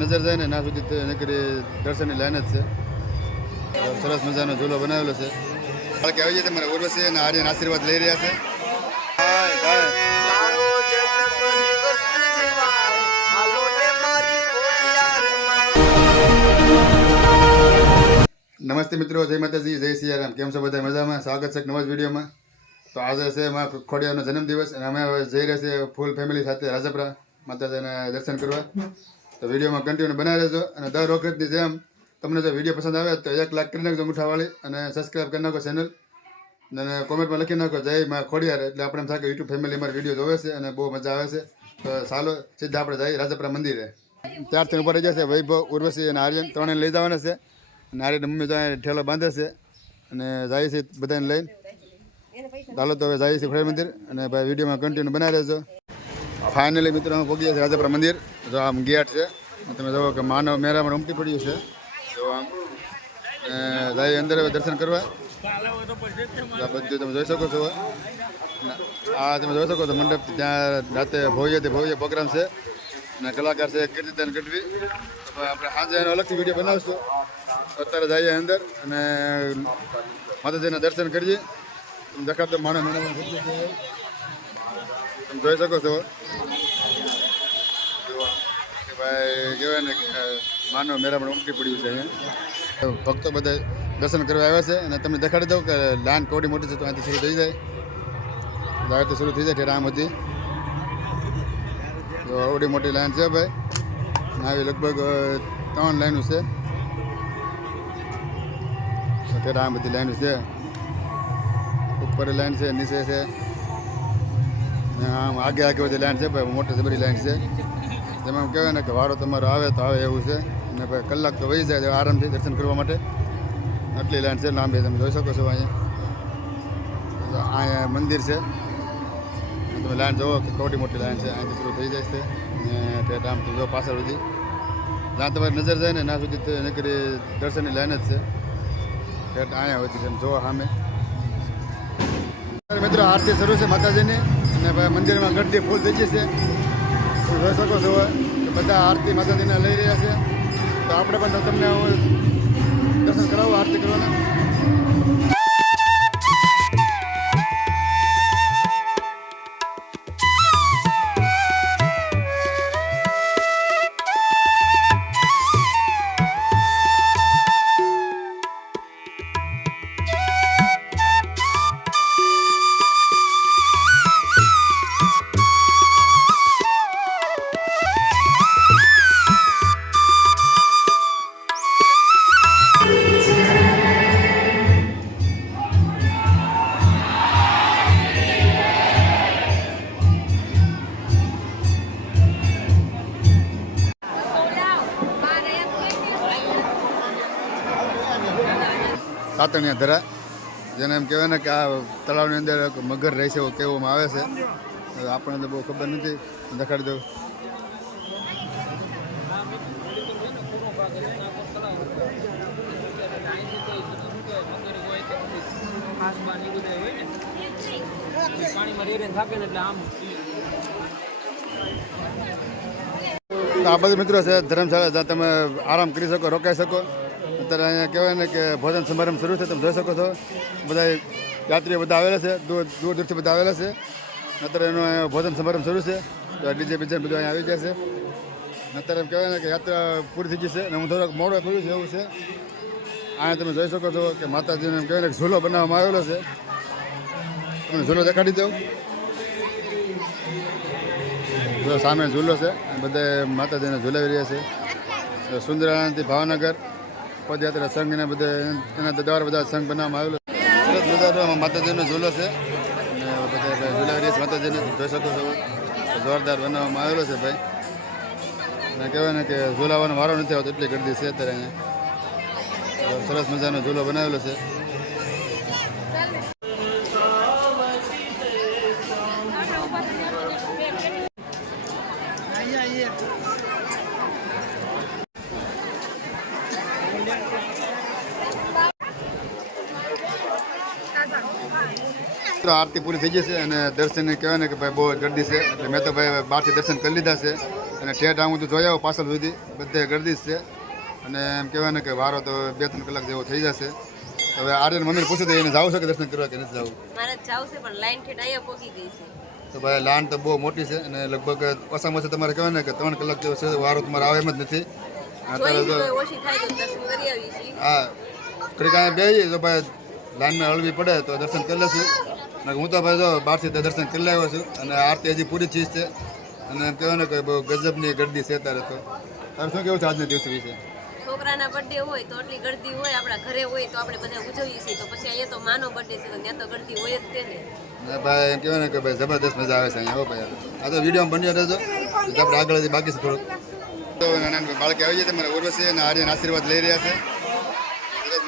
નજર જાય ને ના સુધી એને કરી દર્શનની લાઈન જ છે. સરસ મજાનો ઝૂલો બનાવેલો છે. બાળક આવી જાય તમારે ઉર્વશી અને આર્યન આશીર્વાદ લઈ રહ્યા છે. નમસ્તે મિત્રો જય માતાજી જય સિયારામ. કેમ છો બધા મજામાં? સ્વાગત છે એક નવા વિડીયોમાં. તો આજે છે મારા ખોડિયાનો જન્મદિવસ અને અમે જઈ રહ્યા છીએ ફૂલ ફેમિલી સાથે રાજપરા માતાજીના દર્શન કરવા. તો વિડીયોમાં કન્ટિન્યુ બનાવી રહેજો અને દર વખતની જેમ તમને જો વીડિયો પસંદ આવે તો એક લાખ કરી નાખજો અંગૂઠાવાળી અને સબસ્ક્રાઈબ કરી નાખો ચેનલ અને કોમેન્ટમાં લખી નાખો, જય માં ખોડિયાર. એટલે આપણે એમ થાય કે યુટ્યુબ ફેમિલી અમારા વીડિયો જોવે છે અને બહુ મજા આવે છે. તો ચાલો, સીધા આપણે જઈએ રાજપરા મંદિરે. ત્યારથી ઉપર રહી જશે વૈભવ, ઉર્વશી અને આર્યન ત્રણે લઈ જવાના છે. અને આર્યન મમ્મી ત્યાં ઠેલો બાંધે છે અને જાય છે બધાને લઈને. ચાલો તો હવે જાય છે ખોડિયાર મંદિર. અને ભાઈ વિડીયોમાં કન્ટિન્યુ બનાવી રહેજો ફાઇનલી મિત્રો અમે પહોંચી ગયા છે રાજપરા મંદિર. જો આમ ગેટ છે તમે જુઓ કે માનવ મેરામાં ઉમટી પડ્યું છે. જો આમ જાય અંદર દર્શન કરવા. બધું તમે જોઈ શકો છો. આ તમે જોઈ શકો છો મંડપ. ત્યાં રાતે ભવ્ય તે ભવ્ય પ્રોગ્રામ છે. અને કલાકાર છે, કીર્તિદાન ગઢવી. આપણે સાંજે એનો અલગથી વીડિયો બનાવશું. અત્યારે જઈએ અંદર અને માતાજીના દર્શન કરીએ. દેખાતો માણસ છે જોઈ શકો છો. કે ભાઈ કહેવાય ને કે માનવ મેળામાં ઉમટી પડ્યું છે અહીંયા. ભક્તો બધા દર્શન કરવા આવ્યા છે અને તમને દેખાડી દઉં કે લાઈન કોડી મોટી છે તો અહીંથી શરૂ થઈ જાય. લાઈટ શરૂ થઈ જાય ઠેર આમ હતી. તો આવડી મોટી લાઈન છે ભાઈ. આવી લગભગ ત્રણ લાઈનો છે. તો આ બધી લાઈનો છે. ઉપર લાઈન છે, નીચે છે. આગે આગે બધી લાઈન છે, ભાઈ મોટી બધી લાઈન છે. તેમાં એમ કહેવાય ને કે વારો તમારો આવે તો આવે એવું છે. અને ભાઈ, કલાક તો વહી જાય આરામથી દર્શન કરવા માટે. આટલી લાઈન છે, લાંબી તમે જોઈ શકો છો અહીંયા. અહીંયા મંદિર છે. તમે લાઈન જુઓ કે કોટી મોટી લાઈન છે, અહીંથી શરૂ થઈ જાય છે. અને ઠેઠ આમ જો પાછળ સુધી. જ્યાં તમારી નજર જાય ને ના સુધી તો નકરી દર્શનની લાઈન જ છે. ઠેઠ અહીંયા હોય છે જોવા સામે. મિત્રો, આરતી શરૂ છે માતાજીની. અને ભાઈ મંદિરમાં ગड्डी ફૂલ થઈ જશે તમે જોઈ શકો છો કે બધા આરતી માતાજીને લઈ રહ્યા છે. તો આપણે પણ તમને હું દર્શન કરાવું આરતી કરવાના. સાતણિયા ધરા, જેને એમ કહેવાય ને કે આ તળાવની અંદર મગર રહે છે એવું કહેવામાં આવે છે. આપણને તો બહુ ખબર નથી. દેખાડી દઉં આ બધું મિત્રો છે, ધર્મશાળા જ્યાં તમે આરામ કરી શકો, રોકાઈ શકો. અત્યારે અહીંયા કહેવાય ને કે ભોજન સમારંભ શરૂ છે, તમે જોઈ શકો છો. બધા યાત્રીઓ બધા આવેલા છે, દૂર દૂર દૂરથી બધા આવેલા છે. અત્યારે એનો ભોજન સમારંભ શરૂ છે. તો ડીજે બીજે બધું અહીંયા આવી ગયા છે. અત્યારે એમ કહેવાય ને કે યાત્રા પૂરી થઈ ગઈ છે અને હું થોડોક મોડો થયું છે એવું છે. અહીંયા તમે જોઈ શકો છો કે માતાજીને એમ કહેવાય ને કે ઝૂલો બનાવવામાં આવેલો છે. તમને ઝૂલો દેખાડી દઉં. જો સામે ઝૂલો છે બધે માતાજીને ઝૂલાવી રહ્યા છે. સુંદરાનંદથી ભાવનગર પદયાત્રા સંઘ એના બધે એના દ્વારા બધા સંઘ બનાવવામાં આવેલો સરસ મજાનો માતાજીનો ઝૂલો છે. અને બધા રહ્યા માતાજીને. જોઈ શકો છો જોરદાર બનાવવામાં આવેલો છે ભાઈ. અને કહેવાય ને કે ઝૂલાવાનો વારો નથી આવતો, એટલી ગરદી છે અત્યારે અહીંયા. સરસ મજાનો ઝૂલો બનાવેલો છે. મિત્રો આરતી પૂરી થઈ જશે અને દર્શન કહેવાય ને કે ભાઈ બહુ ગર્દી છે. એટલે મેં તો ભાઈ બહારથી દર્શન કરી લીધા છે. અને ઠેઠ આમ તો જોયા આવો પાછળ સુધી. બધે ગરદી છે. અને એમ કહેવાય ને કે વારો તો બે ત્રણ કલાક જેવો થઈ જશે. હવે આર્યન મને પૂછ્યું તો એને જવું છે કે દર્શન કરવા કે નથી જવું? મારે જાવ છે પણ લાઈન ઠેઠ અહીંયા પહોંચી ગઈ છે. તો ભાઈ લાન તો બહુ મોટી છે અને લગભગ ઓછામાં ઓછા તમારે કહેવાય ને કે ત્રણ કલાક જેવો છે વારો તમારે આવે એમ જ નથી. હા. ઘડીક અહીંયા બે તો ભાઈ લાઈનમાં હળવી પડે તો દર્શન કરી અને હું તો ભાઈ જો બહારથી દર્શન કરી લાવ્યો છું અને આરતી હજી પૂરી ચીજ છે. અને એમ કહેવાય ને કે બહુ ગજબની ગરદી છે અત્યારે તો. તારે શું કેવું છે આજના દિવસ વિશે? છોકરાના બર્થડે હોય તો આટલી હોય આપણા ઘરે હોય તો આપણે બધા ઉજવીએ છીએ. તો પછી અહીંયા તો માનો બર્થડે છે તો ત્યાં તો ગળદી હોય જ તે ને ને ભાઈ એમ કહેવાય ને કે ભાઈ જબરદસ્ત મજા આવે છે અહીંયા હો ભાઈ. આ તો વિડીયોમાં બન્યો રહેજો. આપણે આગળ બાકી છે થોડુંક. તો નાના બાળકે આવી જાય તમારે ઉર્વશી અને આર્યન આશીર્વાદ લઈ રહ્યા છે.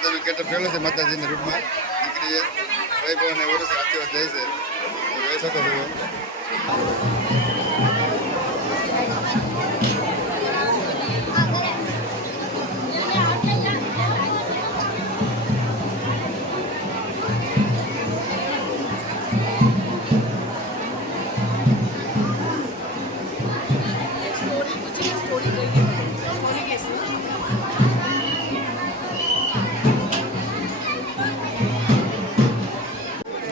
મજાનું કેટર ફેરવે છે, માતાજીના રૂપમાં દીકરીએ ભાઈ અને વર્ષ આશીર્વાદ લે છે. જોઈ શકો છો.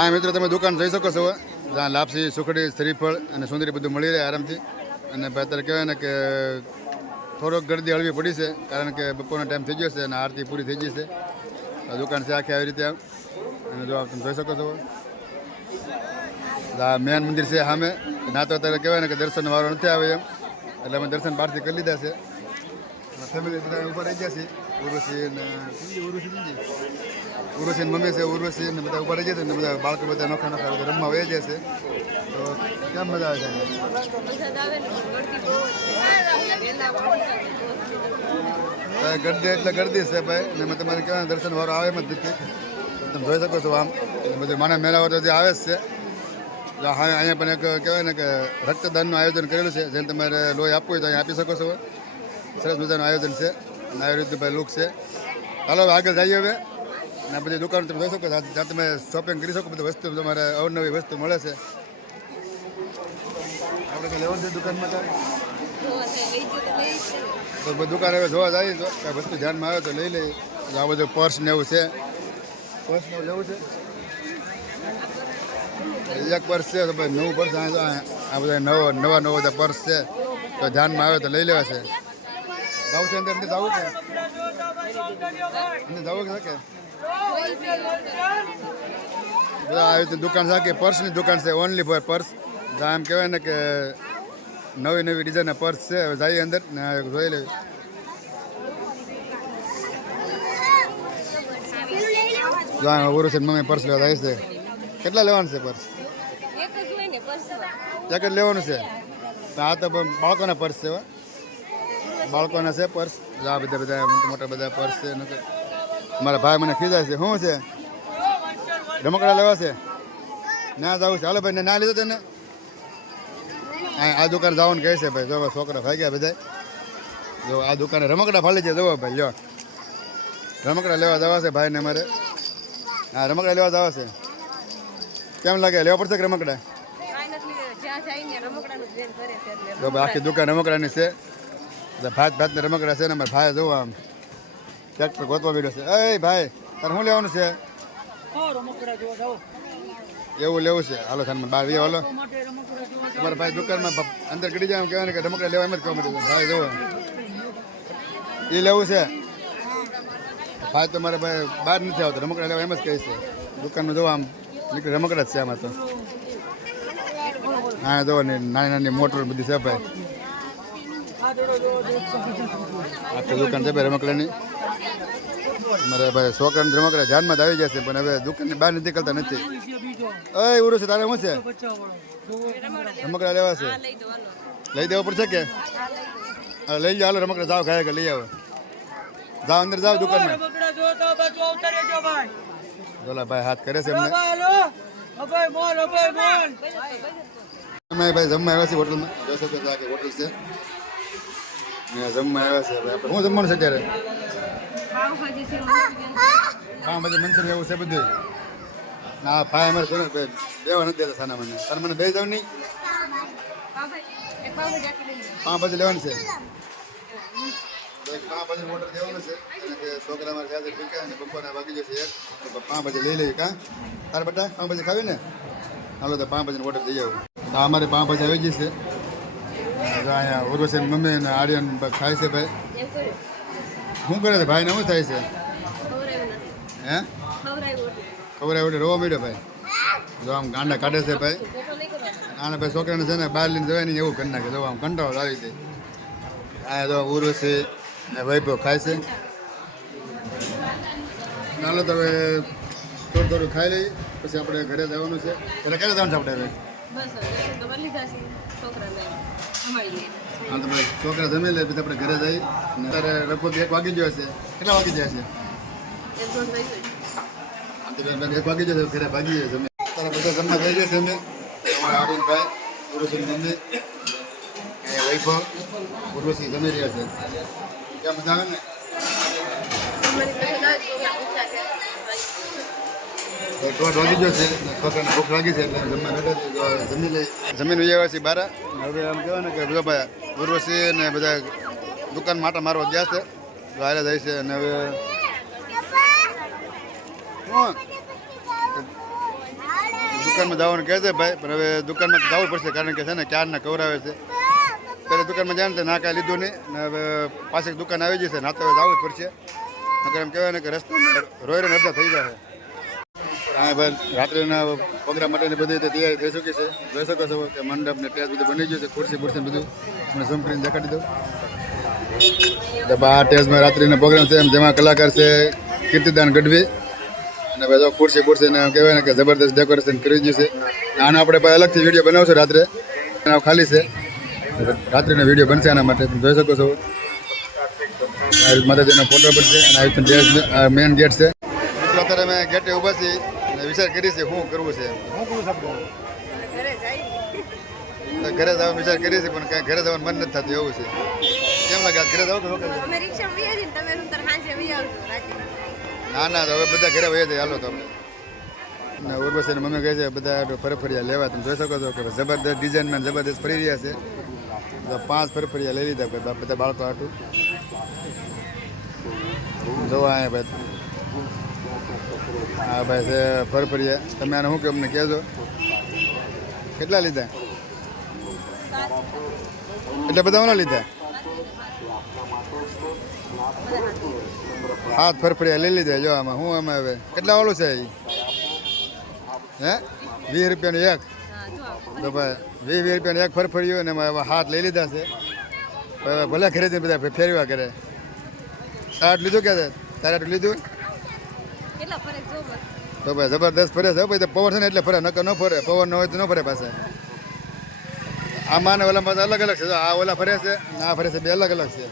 હા, મિત્રો, તમે દુકાન જઈ શકો છો. જ્યાં લાપસી, સુખડી, શ્રીફળ અને સુંદરી બધું મળી રહે આરામથી. અને અત્યારે કહેવાય ને કે થોડોક ગરદી હળવી પડી છે, કારણ કે બપોરનો ટાઈમ થઈ ગયો છે અને આરતી પૂરી થઈ ગઈ છે. દુકાન છે આખી આવી રીતે અને જો તમે જોઈ શકો છો. મેન મંદિર છે સામે. ના તો અત્યારે કહેવાય ને કે દર્શન વાળો નથી આવે એમ. એટલે અમે દર્શન બહારથી કરી લીધા છે. ફેમિલી બધા ઊભા રહી ગયા છીએ ઉર્વશી ને નથી ઉર્વશી મમ્મી છે, ઉર્વશી ને બધા ઊભા રહી ને બધા બાળકો બધા નોખા નોખા બધા રમવા વહી જશે તો કેમ મજા આવે છે ગરદી એટલે ગરદી છે ભાઈ, ને એમાં તમારે કહેવાય દર્શન વાળો આવે એમ જ નથી તમે જોઈ શકો છો આમ. બધું માના મેળાઓ તો જે આવે જ છે તો હા, અહીંયા પણ એક કહેવાય ને કે રક્તદાનનું આયોજન કરેલું છે, જેને તમારે લોહી આપવું હોય તો અહીંયા આપી શકો છો. સરસ મજાનું આયોજન છે. અને આવી રીતે ભાઈ લુક છે. ચાલો હવે આગળ જઈએ હવે. અને આ બધી દુકાન તમે જોઈ શકો જ્યાં તમે શોપિંગ કરી શકો, બધી વસ્તુ તમારે અવનવી વસ્તુ મળે છે. આપણે કંઈ લેવાનું છે દુકાનમાં તો બધી દુકાન હવે જોવા જાય તો કાંઈ વસ્તુ ધ્યાનમાં આવે તો લઈ લઈએ. આ બધું પર્સ ને એવું છે. પર્સ ને એવું લેવું છે. એક પર્સ છે, તો ભાઈ નવું પર્સ આ બધા નવો નવા નવા બધા પર્સ છે. તો ધ્યાનમાં આવે તો લઈ લેવા છે. જવું છે અંદર અંદર જવું કે અંદર જવું કે? આવી રીતે દુકાન છે. કે પર્સની દુકાન છે. ઓનલી ફોર પર્સ એમ કહેવાય ને કે નવી નવી ડિઝાઇનના પર્સ છે. હવે જઈએ અંદર ને જોઈ લેવી જ્યાં ઉરું છે મમ્મી પર્સ લેવા જાય છે. કેટલા લેવાનું છે પર્સ એક જ લેવાનું છે? આ તો બાળકોના પર્સ છે બાળકોના છે પર્સ આ બધા બધા મોટા મોટા બધા પર્સ છે. મારા ભાઈ મને ખીધા છે, શું છે? રમકડા લેવા છે? ના જવું છે. હાલો ભાઈ, ને લીધો તને? આ દુકાન જવાનું કહે છે ભાઈ, જો છોકરા ભાઈ ગયા બધા જો આ દુકાને રમકડા ફાલી છે જોવો ભાઈ, લ્યો. રમકડા લેવા જવા છે ભાઈને અમારે. હા, રમકડા લેવા જવા છે. કેમ લાગે? લેવા પડશે કે રમકડા? જ આખી દુકાન રમકડાની છે. ભાત ભાતને રમકડા છે ને, અમારે ભાઈ જોવા આમ. ટ્રેક્ટર ગોતવા બેઠો છે એ ભાઈ તારે શું લેવાનું છે એવું લેવું છે હાલો થાનમાં બાર વીએ હાલો તમારા ભાઈ દુકાનમાં અંદર ગડી જાય એમ કહેવાય કે રમકડા લેવા એમ જ કહો ભાઈ જુઓ એ લેવું છે ભાઈ તો મારે ભાઈ બહાર નથી આવતો રમકડા લેવા એમ જ કહે છે દુકાનમાં જોવા આમ નીકળી રમકડા જ છે આમાં તો હા જોવો ને નાની નાની મોટર બધી છે ભાઈ આખી દુકાન છે ભાઈ રમકડાની મારે ભાઈ છોકરાને રમકડા ધ્યાનમાં જ આવી જશે પણ હવે દુકાનની બહાર નીકળતા, નથી. અય ઉરુ છે તારે શું છે? રમકડા લેવા છે. લઈ દેવા પડશે કે? લઈ હાલો, રમકડા જાઓ, ખાય કે લઈ આવે. જાઓ, અંદર જાઓ દુકાનમાં. રમકડા જો તો બાજુ આવતા રહેજો ભાઈ હાથ કરે છે એમને. ભાઈ જમવા આવ્યા છે હોટલમાં. શકો કે હોટલ છે. જમવા આવ્યા છે હું જમવાનું છે અત્યારે? પાવભાજી મનસર એવું છે બધું ના ભાઈ અમારે છે ને ભાઈ બેવા નથી દેતા સાના મને. તારે મને બે જાવ નહીં પાવભાજી એક પાવભાજી આખી લઈ લો. પાંચ બજે લેવાનું છે. બજે ઓર્ડર દેવાનો છે. છોકરા મારે સાથે ભૂખ્યા અને બપોરના વાગી જશે એક. તો પાંચ બજે લઈ લઈએ કાં? તારે બટા પાંચ બજે ખાવી ને? હાલો તો પાંચ બજે ઓર્ડર દઈ આવું. તો અમારે પાંચ બજે આવી જશે અહીંયા ઉર્વશી મમ્મી અને આર્યન ખાય છે ભાઈ. શું કરે છે ભાઈને શું થાય છે. હે? ખબર આવે રોવા મળ્યો ભાઈ? જો આમ ગાંડા કાઢે છે ભાઈ. આને ભાઈ છોકરાને છે ને બહાર લઈને જવાય નહીં એવું કરી નાખે. જો આમ કંટાળો આવી જાય આ જો ઉર્વશી ને વૈભવ ખાય છે. ચાલો તો હવે થોડું થોડું ખાઈ લઈએ. પછી આપણે ઘરે જવાનું છે. એટલે ક્યારે જવાનું છે આપણે હવે? બસ લીધા છે છોકરાને. સંભાળી તમે છોકરા જમી લે પછી આપણે ઘરે જઈ. અત્યારે લગભગ એક વાગી ગયો છે કેટલા વાગી જાય છે? એક વાગી જશે ઘરે ભાગી જાય જમે. અત્યારે બધા જમવા થઈ જશે અમે. અમારા ઉર્વશી મમ્મી વૈભવ ઉર્વશી જમી રહ્યા છે. કેમ મજા આવે ને? દોઢ વાગી ગયો છે છોકરાને ભૂખ લાગી છે એટલે જમવા જમી લઈ. જમીન છીએ બારા. હવે આમ કહેવાય ને કે ભાઈ ઉર્વશી ને બધા દુકાન માટે મારવા ગયા છે. વાયરા જાય છે અને હવે? દુકાનમાં જવાનું કહે છે ભાઈ, પણ હવે દુકાનમાં જવું પડશે કારણ કે છે ને ક્યારના કવરાવે છે. પહેલાં દુકાનમાં જાય ને ના કાંઈ લીધું નહીં ને હવે પાછી દુકાન આવી જશે, ના તો હવે જવું જ પડશે. નકર એમ કહેવાય ને કે રસ્તો રોય રોય અડધા થઈ જશે હા ભાઈ, રાત્રેના પ્રોગ્રામ માટેની બધી રીતે તૈયારી થઈ ચૂકી છે. જોઈ શકો છો કે મંડપ ને ટેસ બધું બની ગયું છે, ખુરશી ખુરશી બધું. મને ઝૂમ કરીને દેખાડી દઉં. આ ટેસ્ટમાં રાત્રિનો પ્રોગ્રામ છે જેમાં કલાકાર છે કીર્તિદાન ગઢવી. અને બધો ખુરશી ખુરશી ને કહેવાય ને કે જબરદસ્ત ડેકોરેશન કરી ગયું છે. આનો આપણે અલગથી વીડિયો બનાવશું રાત્રે. ખાલી છે. રાત્રિનો વીડિયો બનશે આના માટે. તમે જોઈ શકો છો. માતાજીનો ફોટો પડશે અને આ રીતે મેઇન ગેટ છે. મિત્રો, અત્યારે અમે ગેટે ઊભા છીએ અને વિચાર કરી છે શું કરવું છે. શું કરવું છે? ઘરે જવાનો વિચાર કરીએ છીએ પણ કાંઈ ઘરે જવાનું મન નથી થતું એવું છે. કેમ લાગે? ઘરે જાવ તો ને ના તો હવે બધા ઘરે વહી જાય હાલો તો ને ઉર્વશીની મમ્મી કહે છે બધા ફરફરિયા લેવા તમે જોઈ શકો છો કે જબરદસ્ત ડિઝાઇનમાં જબરદસ્ત ફરી રહ્યા છે. પાંચ ફરફરિયા લઈ લીધા બધા બાળકો આટું જોવા અહીંયા ભાઈ. હા ભાઈ છે ફરફરિયા. તમે આને શું કે અમને કહેજો. કેટલા લીધા? એટલે બધા ઓના લીધા? હાથ ફરફડિયા લઈ લીધા જો આમાં શું આમાં હવે? કેટલા વાળું છે? હે? વીસ રૂપિયાનું એક? હા. તો ભાઈ વીસ વીસ રૂપિયાનું એક ફરફડિયું અને એમાં હવે હાથ લઈ લીધા છે. હવે ભલે ખરીદી બધા ફેરવા કરે. આટલું લીધું કે? તારે આટલું લીધું? તો ભાઈ જબરદસ્ત ફરે છે હો ભાઈ તો પવન છે ને એટલે ફરે નકર ન ફરે પવન ન હોય તો ન ફરે પાછા. આમાં ઓલા પાછા અલગ અલગ છે. આ ઓલા ફરે છે આ ફરે છે, બે અલગ અલગ છે.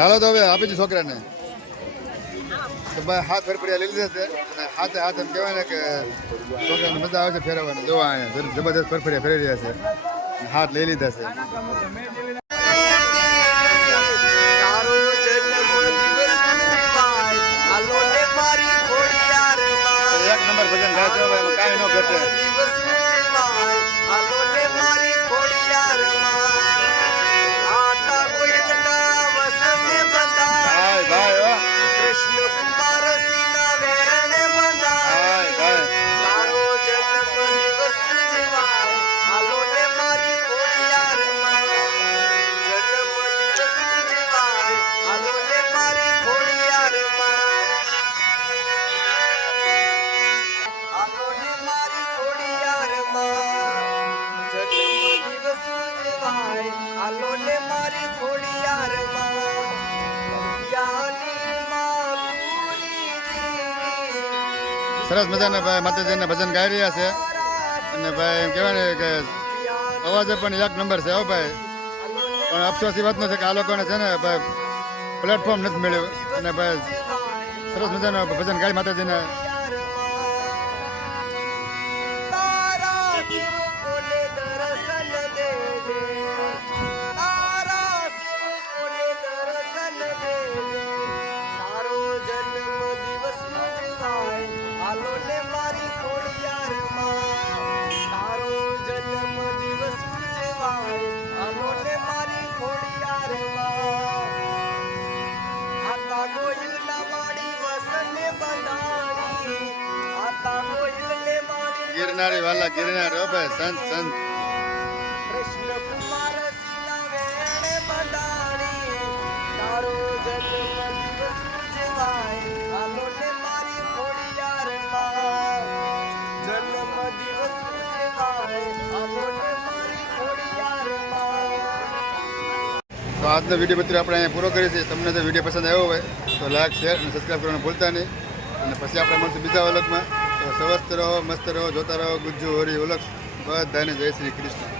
હાલો તો હવે આપી દઉં છોકરાને. તો ભાઈ હાથ ફરફડિયા લઈ લીધા છે હાથે હાથ એમ કહેવાય ને કે છોકરાને મજા આવે છે ફેરવવાની. જોવા જબરદસ્ત ફરફડિયા ફેરવી રહ્યા છે હાથ લઈ લીધા છે. સરસ મજાના ભાઈ માતાજીના ભજન ગાઈ રહ્યા છે. અને ભાઈ એમ કહેવાય ને કે અવાજ પણ એક નંબર છે હો ભાઈ. પણ અફસોસની વાત નથી કે આ લોકોને છે ને ભાઈ પ્લેટફોર્મ નથી મળ્યું. અને ભાઈ સરસ મજાનું ભજન ગાય માતાજીને. ઉજવાય હાલો ને મારી ખોડિયારમાં. તો આજનો વીડિયો મિત્રો આપણે અહીંયા પૂરો કરીએ છીએ. તમને જો વીડિયો પસંદ આવ્યો હોય તો લાઈક શેર અને સબસ્ક્રાઈબ કરવાનું ભૂલતા નહીં. અને પછી આપણે મળશું બીજા વ્લોગમાં. તો સ્વસ્થ રહો મસ્ત રહો જોતા રહો ગુજ્જુ હોરી ઓલખ બધાને જય શ્રી કૃષ્ણ.